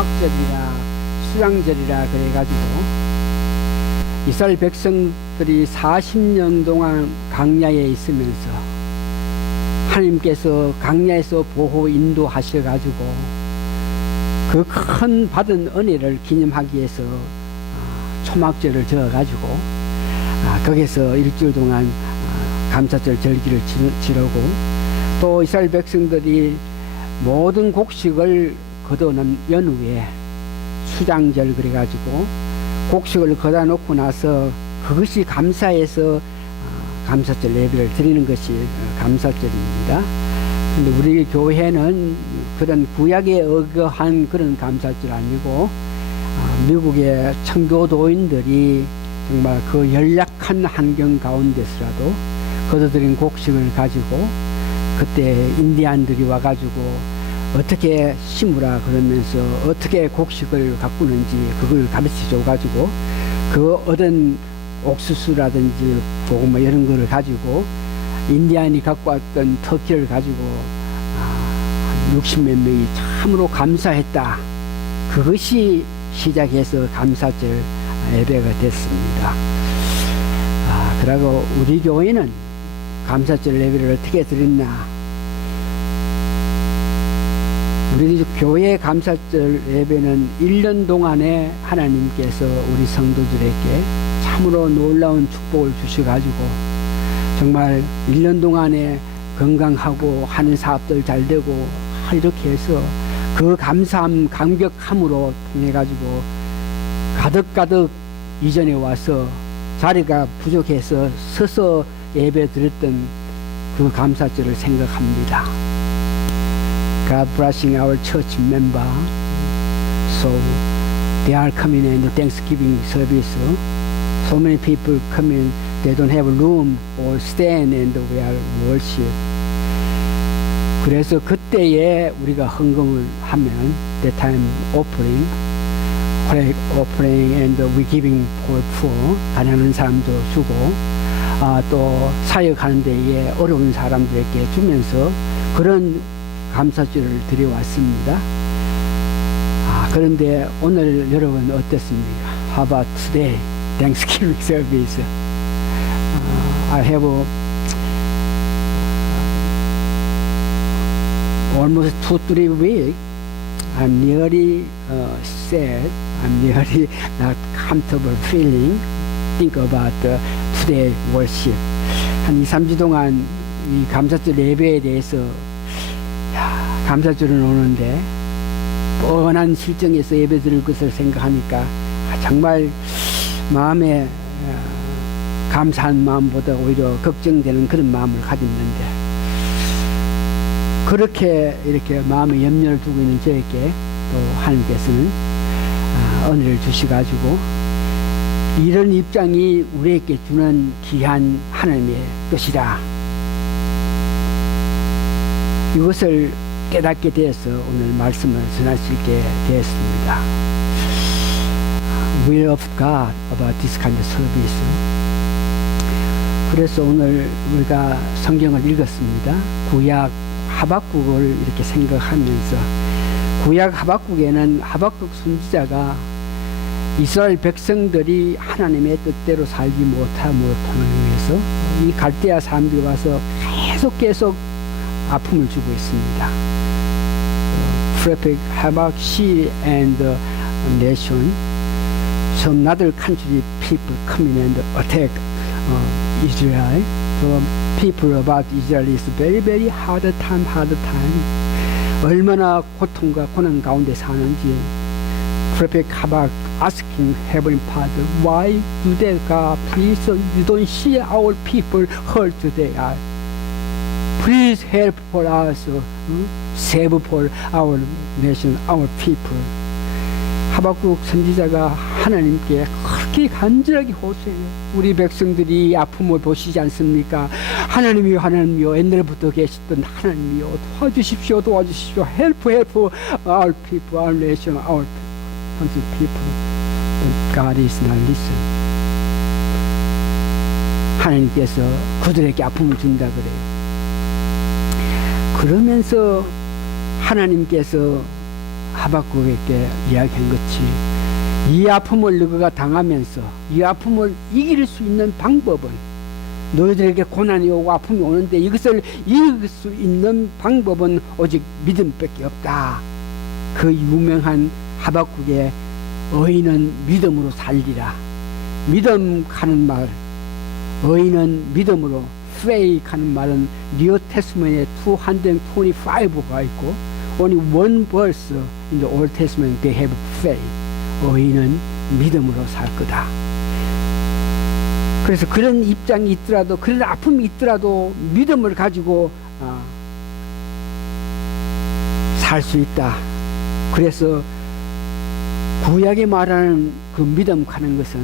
초막절이라 수장절이라 그래가지고 이스라엘 백성들이 40년 동안 광야에 있으면서 하나님께서 광야에서 보호 인도하셔가지고 그 큰 받은 은혜를 기념하기 위해서 초막절을 지어가지고 거기서 일주일 동안 감사절 절기를 지르고 또 이스라엘 백성들이 모든 곡식을 거둬놓은 연후에 수장절 그래가지고 곡식을 거다 놓고 나서 그것이 감사해서 감사절 예배를 드리는 것이 감사절입니다. 근데 우리 교회는 그런 구약에 의거한 그런 감사절 아니고 미국의 청교도인들이 정말 그 연약한 환경 가운데서라도 거둬들인 곡식을 가지고 그때 인디안들이 와가지고 어떻게 심으라 그러면서 어떻게 곡식을 가꾸는지 그걸 가르쳐 줘가지고 그 얻은 옥수수라든지 고구마 이런 거를 가지고 인디안이 갖고 왔던 터키를 가지고 한 60몇 명이 참으로 감사했다. 그것이 시작해서 감사절 예배가 됐습니다. 그리고 우리 교회는 감사절 예배를 어떻게 드렸나? 우리 교회 감사절 예배는 1년 동안에 하나님께서 우리 성도들에게 참으로 놀라운 축복을 주셔가지고 정말 1년 동안에 건강하고 하는 사업들 잘 되고 이렇게 해서 그 감사함, 감격함으로 통해가지고 가득가득 이전에 와서 자리가 부족해서 서서 예배 드렸던 그 감사절을 생각합니다. God blessing our church member. So they are coming in the Thanksgiving service. So many people come in. They don't have room or stand and we are worship. 그래서 그때에 우리가 헌금을 하면 that time offering and we giving for poor 가난한 사람도 주고 또 사역하는 데에 어려운 사람들에게 주면서 그런 감사절을 드려왔습니다. 그런데 오늘 여러분 어땠습니까? How about today? Thanksgiving service. I have almost 2-3 weeks. I'm nearly sad. I'm nearly not comfortable feeling. Think about today worship. 한 2-3주 동안 이 감사절 예배에 대해서 감사절은 오는데 뻔한 실정에서 예배 드릴 것을 생각하니까 정말 마음에 감사한 마음보다 오히려 걱정되는 그런 마음을 가졌는데 그렇게 이렇게 마음에 염려를 두고 있는 저에게 또 하나님께서는 은혜를 주셔가지고 이런 입장이 우리에게 주는 귀한 하나님의 뜻이다. 이것을 깨닫게 되어서 오늘 말씀을 전할 수 있게 되었습니다. Will of God about this kind of service. 그래서 오늘 우리가 성경을 읽었습니다. 구약 하박국을 이렇게 생각하면서 구약 하박국에는 하박국 선지자가 이스라엘 백성들이 하나님의 뜻대로 살지 못함으로 인해서 이 갈대아 사람들이 와서 계속 아픔을 주고 있습니다. Prophet Habakkuk, she and the nation, some other country people coming and attack Israel. The people about Israel is very hard time. 얼마나 고통과 고난 가운데 사는지. Prophet Habakkuk asking Heavenly Father, why do they, God? Please, you don't see our people hurt today. Please help for us, save for our nation, our people. 하박국 선지자가 하나님께 그렇게 간절하게 호소해요. 우리 백성들이 아픔을 보시지 않습니까? 하나님이요 옛날부터 계시던 하나님이요 도와주십시오. Help our people, our nation, our people. But God is not listening. 하나님께서 그들에게 아픔을 준다 그래요. 그러면서 하나님께서 하박국에게 이야기한 것이 이 아픔을 너희가 당하면서 이 아픔을 이길 수 있는 방법은 너희들에게 고난이 오고 아픔이 오는데 이것을 이길 수 있는 방법은 오직 믿음밖에 없다. 그 유명한 하박국의 의인은 믿음으로 살리라. 믿음 하는 말, 의인은 믿음으로 faith 하는 말은 뉴 테스트먼트에 225가 있고 only one verse in the Old Testament they have faith. 의인은 믿음으로 살 거다. 그래서 그런 입장이 있더라도 그런 아픔이 있더라도 믿음을 가지고 살 수 있다. 그래서 구약에 말하는 그 믿음 하는 것은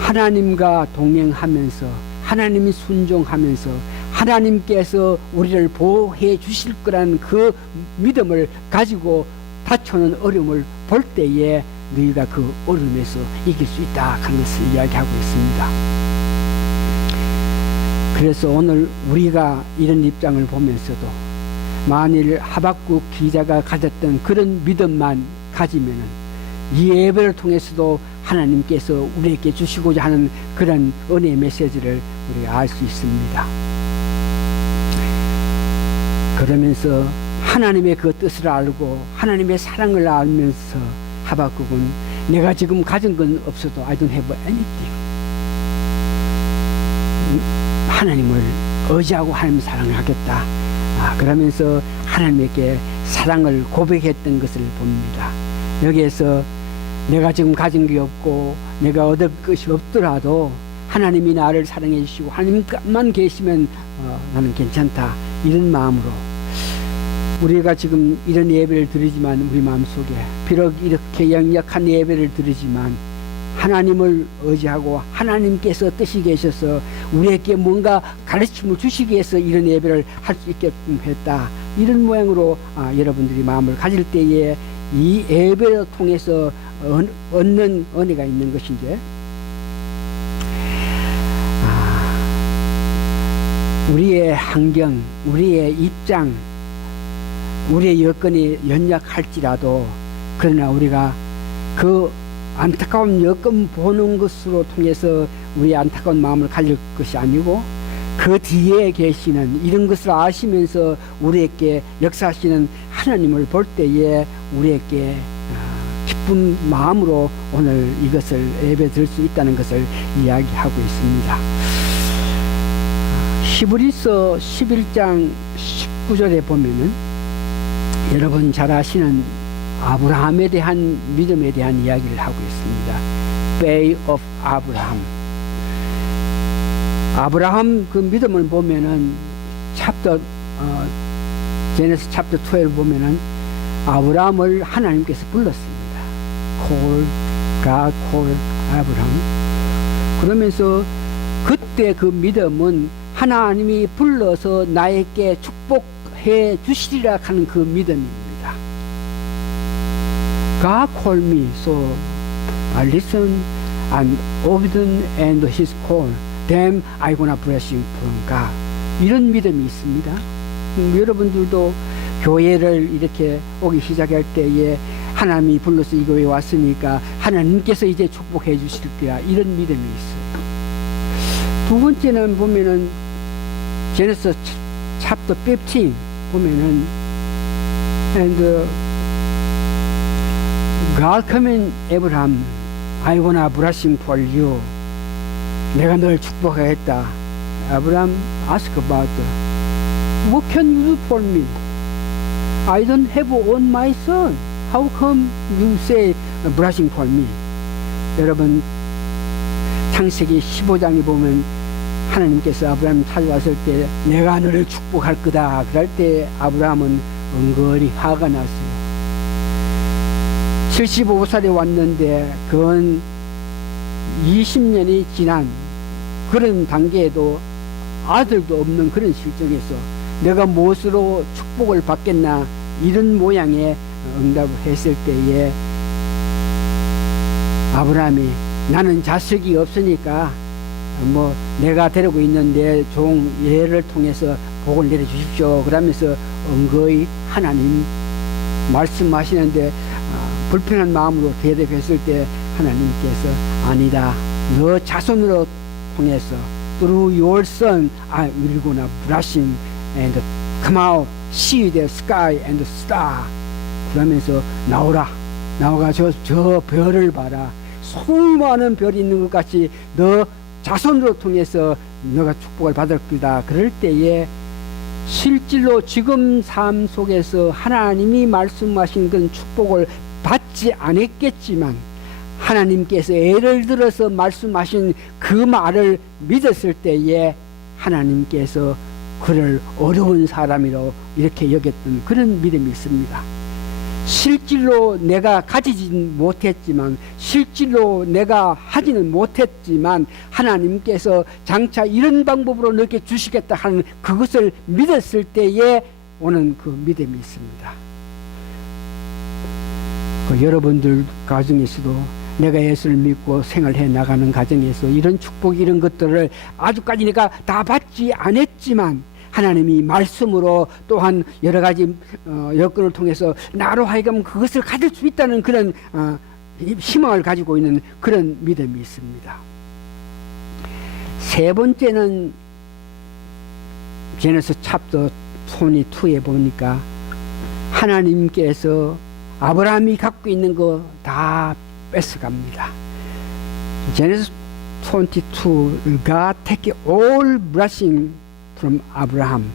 하나님과 동행하면서 하나님이 순종하면서 하나님께서 우리를 보호해 주실 거라는 그 믿음을 가지고 닥쳐오는 어려움을 볼 때에 너희가 그 어려움에서 이길 수 있다 하는 것을 이야기하고 있습니다. 그래서 오늘 우리가 이런 입장을 보면서도 만일 하박국 기자가 가졌던 그런 믿음만 가지면은 이 예배를 통해서도 하나님께서 우리에게 주시고자 하는 그런 은혜의 메시지를 우리가 알 수 있습니다. 그러면서 하나님의 그 뜻을 알고 하나님의 사랑을 알면서 하박국은 내가 지금 가진 건 없어도 I don't have anything. 하나님을 의지하고 하나님 사랑을 하겠다. 그러면서 하나님에게 사랑을 고백했던 것을 봅니다. 여기에서 내가 지금 가진 게 없고 내가 얻을 것이 없더라도 하나님이 나를 사랑해 주시고 하나님만 계시면 나는 괜찮다. 이런 마음으로 우리가 지금 이런 예배를 드리지만 우리 마음속에 비록 이렇게 영역한 예배를 드리지만 하나님을 의지하고 하나님께서 뜻이 계셔서 우리에게 뭔가 가르침을 주시기 위해서 이런 예배를 할 수 있게끔 했다. 이런 모양으로 여러분들이 마음을 가질 때에 이 예배를 통해서 얻는 은혜가 있는 것인데 우리의 환경, 우리의 입장, 우리의 여건이 연약할지라도 그러나 우리가 그 안타까운 여건 보는 것으로 통해서 우리의 안타까운 마음을 가질 것이 아니고 그 뒤에 계시는 이런 것을 아시면서 우리에게 역사하시는 하나님을 볼 때에 우리에게 기쁜 마음으로 오늘 이것을 예배 드릴 수 있다는 것을 이야기하고 있습니다. 히브리서 11장 19절에 보면은 여러분 잘 아시는 아브라함에 대한 믿음에 대한 이야기를 하고 있습니다. Faith of Abraham. 아브라함 그 믿음을 보면은 제네시스 챕터 12 보면은 아브라함을 하나님께서 불렀습니다. God called Abraham. 그러면서 그때 그 믿음은 하나님이 불러서 나에게 축복해 주시리라 하는 그 믿음입니다. God called me, so I listened and obeyed and His call. Then I gonna blessing from God. 이런 믿음이 있습니다. 여러분들도 교회를 이렇게 오기 시작할 때에 하나님이 불러서 이 교회에 왔으니까 하나님께서 이제 축복해 주실 거야. 이런 믿음이 있어요. 두 번째는 보면은 제네시스 챕터 15 보면은 and God command Abraham, I wanna blessing for you. 내가 널 축복하겠다. 아브라함 ask about what can you do for me? I don't have one my son. How come you say blessing for me? 여러분 창세기 15장에 보면 하나님께서 아브라함 찾아왔을 때 내가 너를 축복할 거다. 그럴 때 아브라함은 은근히 화가 났어요. 75살에 왔는데 그건 20년이 지난 그런 단계에도 아들도 없는 그런 실정에서 내가 무엇으로 축복을 받겠나 이런 모양의 응답을 했을 때에 아브라함이 나는 자식이 없으니까 뭐 내가 데리고 있는 내 종 얘를 통해서 복을 내려주십시오. 그러면서 은거히 하나님 말씀하시는데 불편한 마음으로 대답했을 때 하나님께서 아니다. 너 자손으로 통해서 through your son I will gonna brushing and come out see the sky and the star. 그러면서 나와가 저 별을 봐라. 수많은 별이 있는 것 같이 너 자손으로 통해서 너가 축복을 받을 거다. 그럴 때에 실질로 지금 삶 속에서 하나님이 말씀하신 그런 축복을 받지 않았겠지만 하나님께서 예를 들어서 말씀하신 그 말을 믿었을 때에 하나님께서 그를 어려운 사람이로 이렇게 여겼던 그런 믿음이 있습니다. 실질로 내가 가지진 못했지만 실질로 내가 하지는 못했지만 하나님께서 장차 이런 방법으로 너에게 주시겠다 하는 그것을 믿었을 때에 오는 그 믿음이 있습니다. 여러분들 가정에서도 내가 예수를 믿고 생활해 나가는 가정에서 이런 축복 이런 것들을 아직까지 내가 다 받지 않았지만 하나님이 말씀으로 또한 여러 가지 여건을 통해서 나로 하여금 그것을 가질 수 있다는 그런 희망을 가지고 있는 그런 믿음이 있습니다. 세 번째는 제네시스 챕터 22에 보니까 하나님께서 아브라함이 갖고 있는 거 다 뺏어갑니다. 제네시스 22 God take all blessing from Abraham.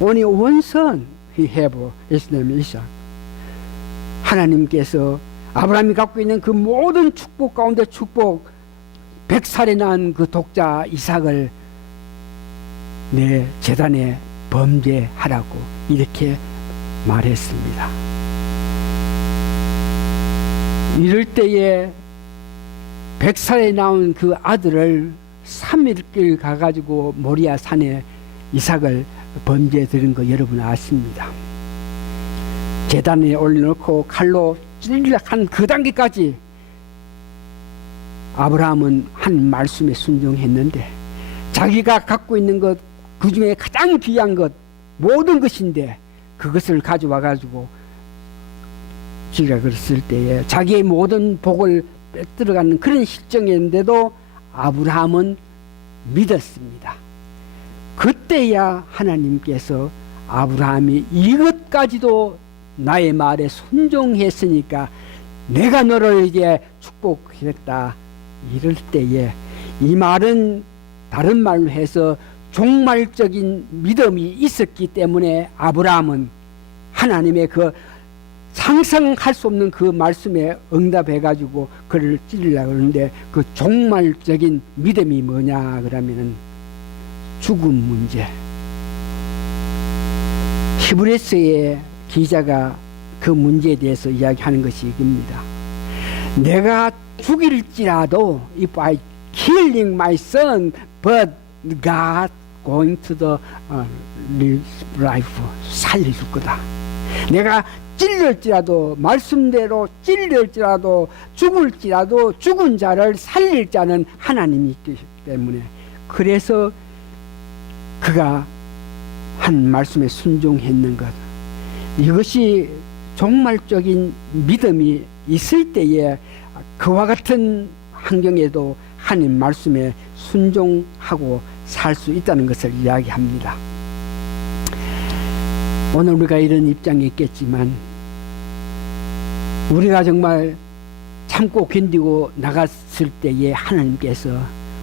Only one son he have. His name is Isaac. 하나님께서 아브라함이 갖고 있는 그 모든 축복 가운데 축복 100살에 낳은 그 독자 이삭을 내 제단에 범죄하라고 이렇게 말했습니다. 이럴 때에 100살에 낳은 그 아들을 3일길 가가지고 모리아 산에 이삭을 번제에 드린 거 여러분 아십니다. 제단에 올려놓고 칼로 찔리려 한 그 단계까지 아브라함은 한 말씀에 순종했는데 자기가 갖고 있는 것 그 중에 가장 귀한 것 모든 것인데 그것을 가져와 가지고 지가 그랬을 때에 자기의 모든 복을 빼들어가는 그런 실정인데도 아브라함은 믿었습니다. 그때야 하나님께서 아브라함이 이것까지도 나의 말에 순종했으니까 내가 너를 이제 축복했다 이럴 때에 이 말은 다른 말로 해서 종말적인 믿음이 있었기 때문에 아브라함은 하나님의 그 상상할 수 없는 그 말씀에 응답해가지고 그를 찌르려고 하는데 그 종말적인 믿음이 뭐냐 그러면은 죽음 문제. 히브리서의 기자가 그 문제에 대해서 이야기하는 것이 이겁니다. 내가 죽일지라도 if I killing my son but God going to the life 살려줄 거다. 내가 찔릴지라도 말씀대로 찔릴지라도 죽을지라도 죽은 자를 살릴 자는 하나님이 있기 때문에 그래서 그가 한 말씀에 순종했는 것 이것이 종말적인 믿음이 있을 때에 그와 같은 환경에도 하나님 말씀에 순종하고 살 수 있다는 것을 이야기합니다. 오늘 우리가 이런 입장에 있겠지만 우리가 정말 참고 견디고 나갔을 때에 하나님께서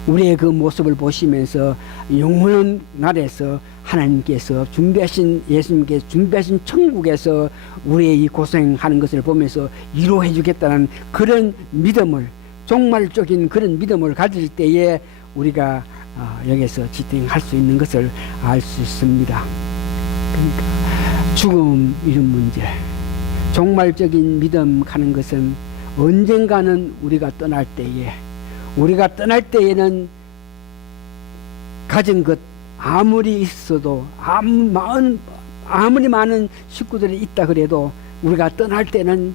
우리의 그 모습을 보시면서 영원한 날에서 하나님께서 준비하신 예수님께서 준비하신 천국에서 우리의 이 고생하는 것을 보면서 위로해 주겠다는 그런 믿음을 종말적인 그런 믿음을 가질 때에 우리가 여기서 지탱할 수 있는 것을 알 수 있습니다. 그러니까 죽음 이런 문제 종말적인 믿음 가는 것은 언젠가는 우리가 떠날 때에는 가진 것 아무리 있어도 아무리 많은 식구들이 있다 그래도 우리가 떠날 때는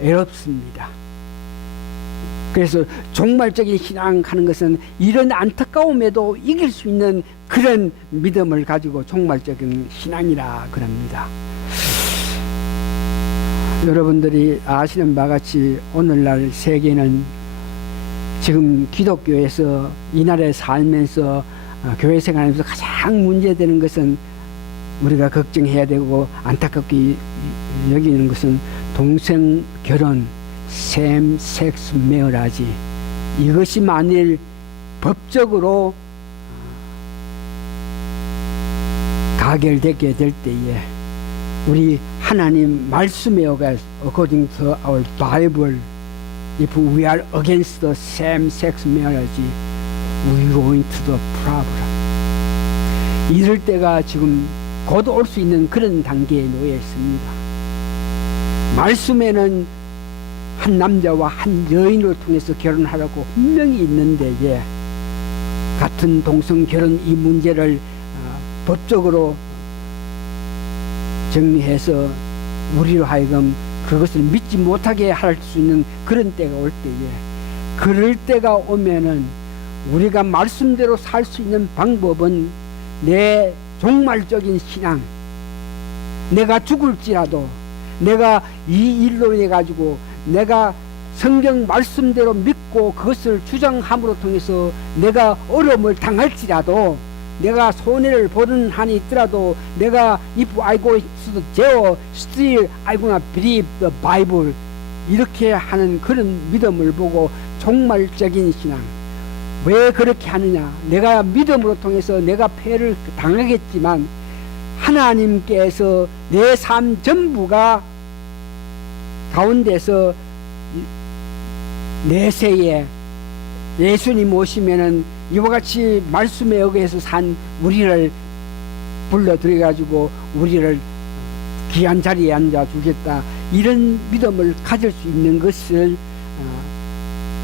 외롭습니다. 그래서 종말적인 신앙 가는 것은 이런 안타까움에도 이길 수 있는 그런 믿음을 가지고 종말적인 신앙이라 그럽니다. 여러분들이 아시는 바와 같이 오늘날 세계는 지금 기독교에서 이 나라에 살면서 교회 생활하면서 가장 문제되는 것은 우리가 걱정해야 되고 안타깝게 여기는 것은 동성 결혼, same sex marriage. 이것이 만일 법적으로 가결되게 될 때에 우리 하나님 말씀에 의해 according to our Bible, if we are against the same sex marriage, we are going to the problem. 이럴 때가 지금 곧 올 수 있는 그런 단계에 놓여 있습니다. 말씀에는 한 남자와 한 여인을 통해서 결혼하라고 분명히 있는데, 같은 동성 결혼 이 문제를 법적으로 정리해서 우리로 하여금 그것을 믿지 못하게 할 수 있는 그런 때가 올 때에, 그럴 때가 오면은 우리가 말씀대로 살 수 있는 방법은 내 종말적인 신앙, 내가 죽을지라도 내가 이 일로 인해 가지고 내가 성경 말씀대로 믿고 그것을 주장함으로 통해서 내가 어려움을 당할지라도, 내가 손해를 보는 한이 있더라도, 내가 if I go to the jail, still I gonna believe the Bible, 이렇게 하는 그런 믿음을 보고 종말적인 신앙. 왜 그렇게 하느냐? 내가 믿음으로 통해서 내가 패를 당하겠지만 하나님께서 내 삶 전부가 가운데서 내세에 예수님 오시면은 이와 같이 말씀에 의해서 산 우리를 불러들여가지고 우리를 귀한 자리에 앉아 주겠다, 이런 믿음을 가질 수 있는 것을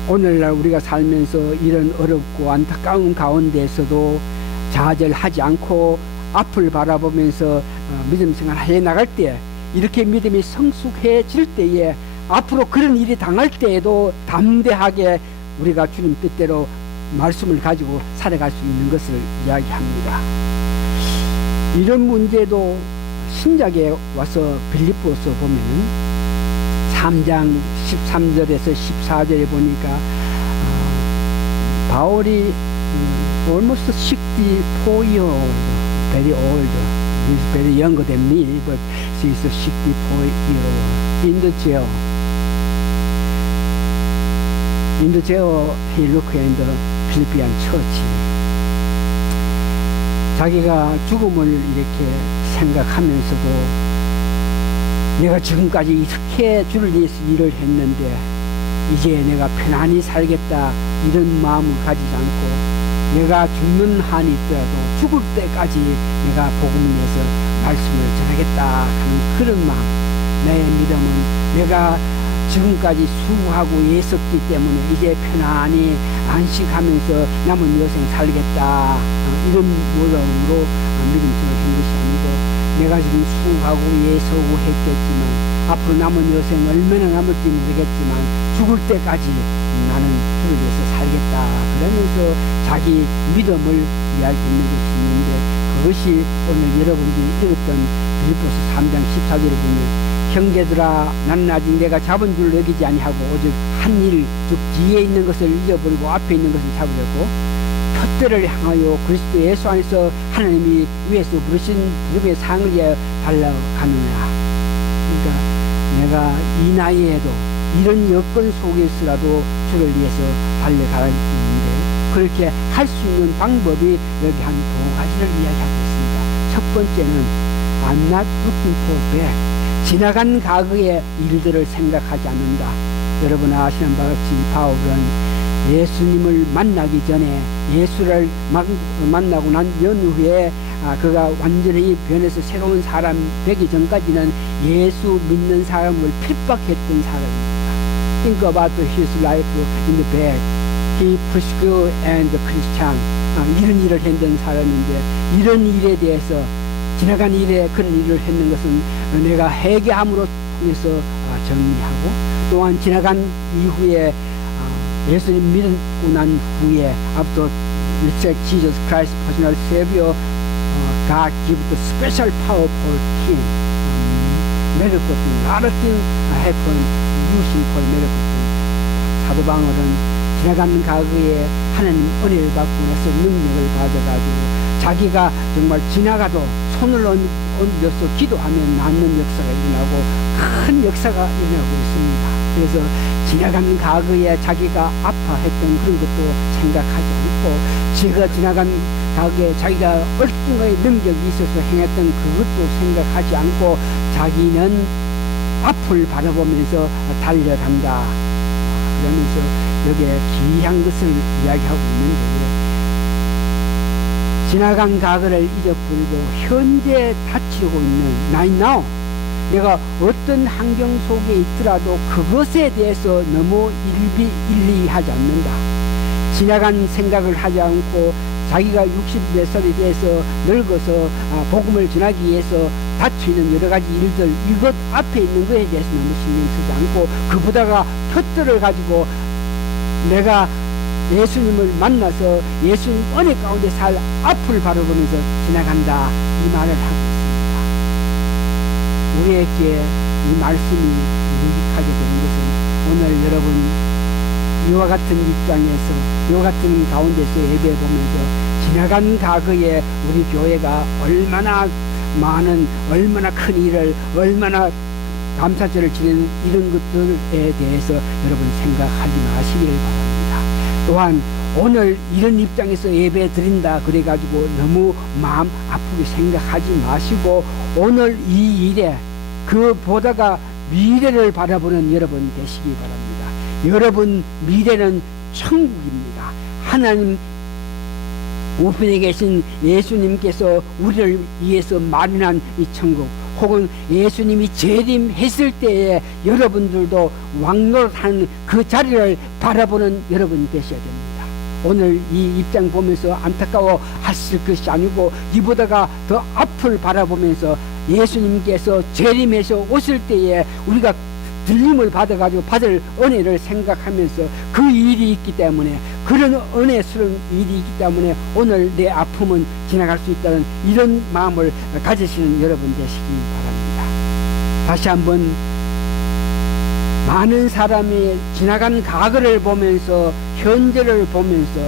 오늘날 우리가 살면서 이런 어렵고 안타까운 가운데서도 좌절하지 않고 앞을 바라보면서 믿음 생활 해 나갈 때, 이렇게 믿음이 성숙해질 때에 앞으로 그런 일이 당할 때에도 담대하게 우리가 주님 뜻대로 말씀을 가지고 살아갈 수 있는 것을 이야기합니다. 이런 문제도 신약에 와서 빌립보서 보면은 3장 13절에서 14절에 보니까 바울이 almost 64 years old, very old. He's very younger than me, but she's 64 years old. In the jail. In the jail, he looked in the Philippian church. 자기가 죽음을 이렇게 생각하면서도 내가 지금까지 이렇게 주를 위해서 일을 했는데 이제 내가 편안히 살겠다, 이런 마음을 가지지 않고 내가 죽는 한이 있더라도 죽을 때까지 내가 복음을 위해서 말씀을 전하겠다 하는 그런 마음. 내 믿음은 내가 지금까지 수고하고 애썼기 때문에 이제 편안히 안식하면서 남은 여생 살겠다, 이런 모습으로 믿음처럼 한 것이 아니고, 내가 지금 수고하고 애쓰고 했겠지만 앞으로 남은 여생 얼마나 남을지 모르겠지만 죽을 때까지 나는 주를 위해서 살겠다, 그러면서 자기 믿음을 이야기하는 것이 있는데, 그것이 오늘 여러분들이 읽었던 빌립보서 3장 14절에 보면, 형제들아 나는 아직 내가 잡은 줄 여기지 아니하고 오직 한 일, 즉 뒤에 있는 것을 잊어버리고 앞에 있는 것을 잡으려고 표대를 향하여 그리스도 예수 안에서 하나님이 위에서 부르신 부름의 상을 위하여 달려가느냐. 그러니까 내가 이 나이에도 이런 여건 속에서라도 주를 위해서 달려가야 있는데, 그렇게 할 수 있는 방법이 여기 한 두 가지를 이야기하고 있습니다. 첫 번째는 I'm not looking for back. 지나간 과거의 일들을 생각하지 않는다. 여러분 아시는 바와 같이 바울은 예수님을 만나기 전에, 예수를 만나고 난 연후에 그가 완전히 변해서 새로운 사람 되기 전까지는 예수 믿는 사람을 핍박했던 사람입니다. Think about his life in the back. He persecuted and Christian. 이런 일을 했던 사람인데, 이런 일에 대해서 지나간 일에 그런 일을 했는 것은 내가 회개함으로 통해서 정리하고, 또한 지나간 이후에 예수님 믿고 난 후에 after accept Jesus Christ personal Savior, God give the special power for him. 메르코튼 나르틴 해픈 유심콜 메르코튼 사도 바울은 지나가는 과거에 하나님 은혜를 받고 나서 능력을 받아가지고 자기가 정말 지나가도 손을 얹어서 기도하면 낫는 역사가 일어나고 큰 역사가 일어나고 있습니다. 그래서 지나가는 과거에 자기가 아파했던 그런 것도 생각하지 않고 제가 지나간 과거에 자기가 얼마의 능력이 있어서 행했던 그것도 생각하지 않고 자기는 앞을 바라보면서 달려간다. 그러면서 여기에 귀한 것을 이야기하고 있는데 지나간 과거를 잊어버리고 현재 다치고 있는 right now 내가 어떤 환경 속에 있더라도 그것에 대해서 너무 일리하지 않는다. 지나간 생각을 하지 않고 자기가 60몇 살이 돼서 늙어서 복음을 전하기 위해서 다치는 여러 가지 일들 이것 앞에 있는 것에 대해서 너무 신경 쓰지 않고 그보다가 표들을 가지고 내가 예수님을 만나서 예수님 은혜 가운데 살 앞을 바라보면서 지나간다 이 말을 하고 있습니다. 우리에게 이 말씀이 유익하게 되는 것은 오늘 여러분 이와 같은 입장에서 이와 같은 가운데서 예배 보면서 지나간 과거에 우리 교회가 얼마나 많은 얼마나 큰 일을 얼마나 감사절을 지내는 이런 것들에 대해서 여러분 생각하지 마시길 바랍니다. 또한 오늘 이런 입장에서 예배 드린다 그래가지고 너무 마음 아프게 생각하지 마시고 오늘 이 일에 그보다가 미래를 바라보는 여러분 되시기 바랍니다. 여러분 미래는 천국입니다. 하나님 우편에 계신 예수님께서 우리를 위해서 마련한 이 천국 혹은 예수님이 재림했을 때에 여러분들도 왕노릇하는 그 자리를 바라보는 여러분이 되셔야 됩니다. 오늘 이 입장 보면서 안타까워 하실 것이 아니고 이보다가 더 앞을 바라보면서 예수님께서 재림해서 오실 때에 우리가 들림을 받아가지고 받을 은혜를 생각하면서 그 일이 있기 때문에 그런 은혜스러운 일이 있기 때문에 오늘 내 아픔은 지나갈 수 있다는 이런 마음을 가지시는 여러분 되시기 바랍니다. 다시 한번 많은 사람이 지나간 과거를 보면서 현재를 보면서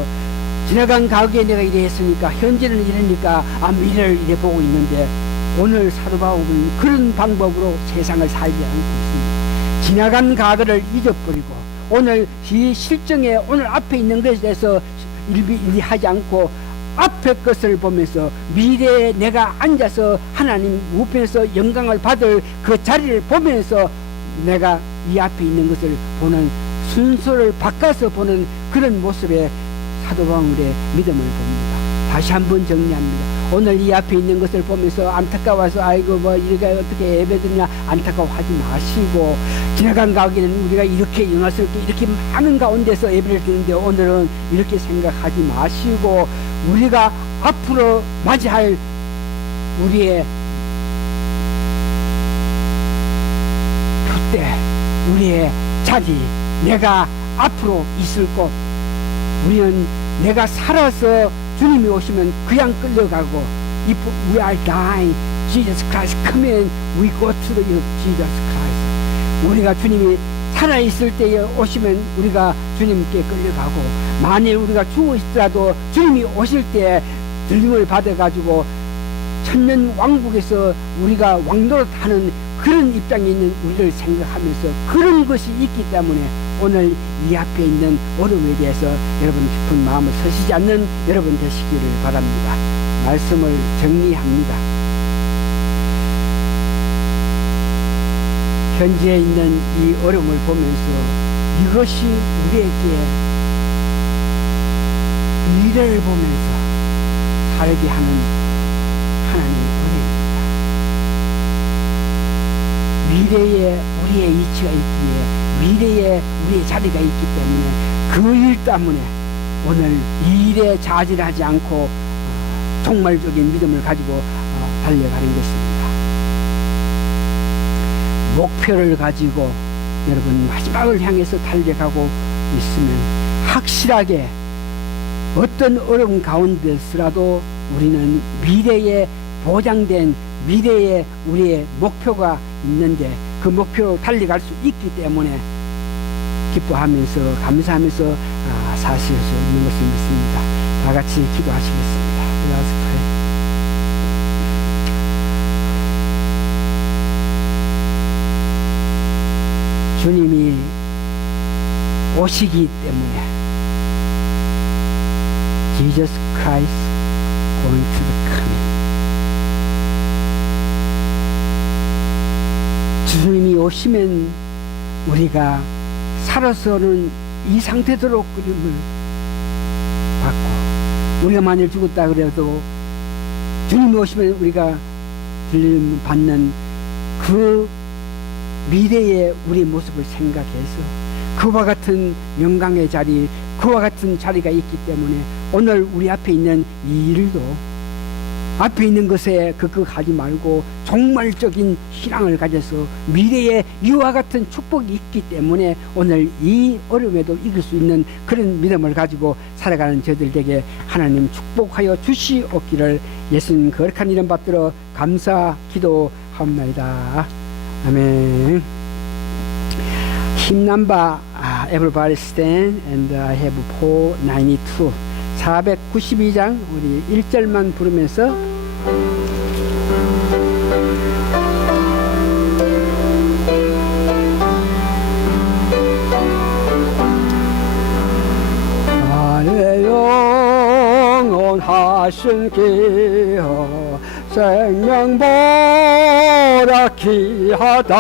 지나간 과거에 내가 이래 했으니까 현재는 이러니까 미래를 이래 보고 있는데 오늘 사도 바울은 그런 방법으로 세상을 살지 않고 있습니다. 지나간 과거를 잊어버리고 오늘 이 실정에 오늘 앞에 있는 것에 대해서 일비하지 않고 앞의 것을 보면서 미래에 내가 앉아서 하나님 우편에서 영광을 받을 그 자리를 보면서 내가 이 앞에 있는 것을 보는 순서를 바꿔서 보는 그런 모습의 사도 바울의 믿음을 봅니다. 다시 한번 정리합니다. 오늘 이 앞에 있는 것을 보면서 안타까워서 아이고 뭐 이렇게 어떻게 예배드리냐 안타까워하지 마시고 지나간 과거에는 우리가 이렇게 영화스럽게 이렇게 많은 가운데서 예배를 드리는데 오늘은 이렇게 생각하지 마시고 우리가 앞으로 맞이할 우리의 표대 우리의 자리 내가 앞으로 있을 곳 우리는 내가 살아서 주님이 오시면 그냥 끌려가고 If we are dying, Jesus Christ come in, we go to the Jesus Christ. 우리가 주님이 살아있을 때에 오시면 우리가 주님께 끌려가고 만일 우리가 죽어 있더라도 주님이 오실 때 들림을 받아가지고 천년 왕국에서 우리가 왕노릇하는 그런 입장에 있는 우리를 생각하면서 그런 것이 있기 때문에 오늘 이 앞에 있는 어려움에 대해서 여러분 깊은 마음을 서시지 않는 여러분 되시기를 바랍니다. 말씀을 정리합니다. 현재에 있는 이 어려움을 보면서 이것이 우리에게 미래를 보면서 살게 하는 하나님의 은혜입니다. 미래에 우리의 이치가 있기에 미래에 우리의 자리가 있기 때문에 그 일 때문에 오늘 이 일에 좌절하지 않고 종말적인 믿음을 가지고 달려가는 것입니다. 목표를 가지고 여러분 마지막을 향해서 달려가고 있으면 확실하게 어떤 어려움 가운데서라도 우리는 미래에 보장된 미래에 우리의 목표가 있는데 그 목표로 달려갈 수 있기 때문에 기뻐하면서 감사하면서 사실 수 있는 것을 믿습니다. 다 같이 기도하시겠습니다. 주님이 오시기 때문에 Jesus Christ going to be coming. 주님이 오시면 우리가 살아서는 이 상태대로 그림을 받고, 우리가 만일 죽었다 그래도 주님이 오시면 우리가 들림 받는 그 미래의 우리 모습을 생각해서 그와 같은 영광의 자리, 그와 같은 자리가 있기 때문에 오늘 우리 앞에 있는 이 일도 앞에 있는 것에 극극하지 말고 종말적인 신앙을 가져서 미래에 이와 같은 축복이 있기 때문에 오늘 이 어려움에도 이길 수 있는 그런 믿음을 가지고 살아가는 저들에게 하나님 축복하여 주시옵기를 예수님 거룩한 이름 받들어 감사 기도합니다. 아멘. 힘남바 everybody stand and I have Paul 92 492장 우리 1절만 부르면서 나의 영원하신 기어 생명보다 귀하다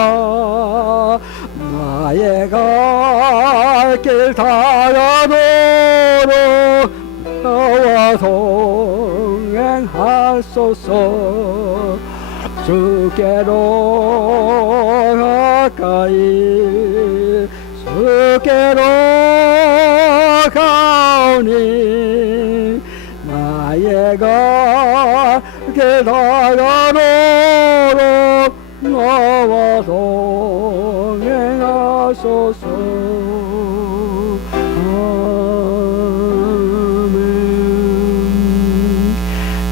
나의 갈 길 다가도록 나와 동행하소서 주께로 가까이 주께로 가오니 나의 갈 길 다가도록 나와 동행하소서.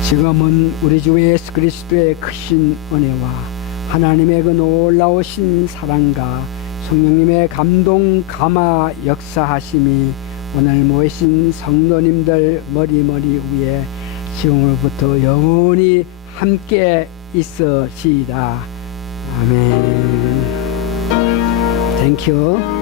지금은 우리 주 예수 그리스도의 크신 은혜와 하나님의 그 놀라우신 사랑과 성령님의 감동 감화 역사하심이 오늘 모이신 성도님들 머리 위에 지금으로부터 영원히 함께 있으시다. 아멘. Thank you.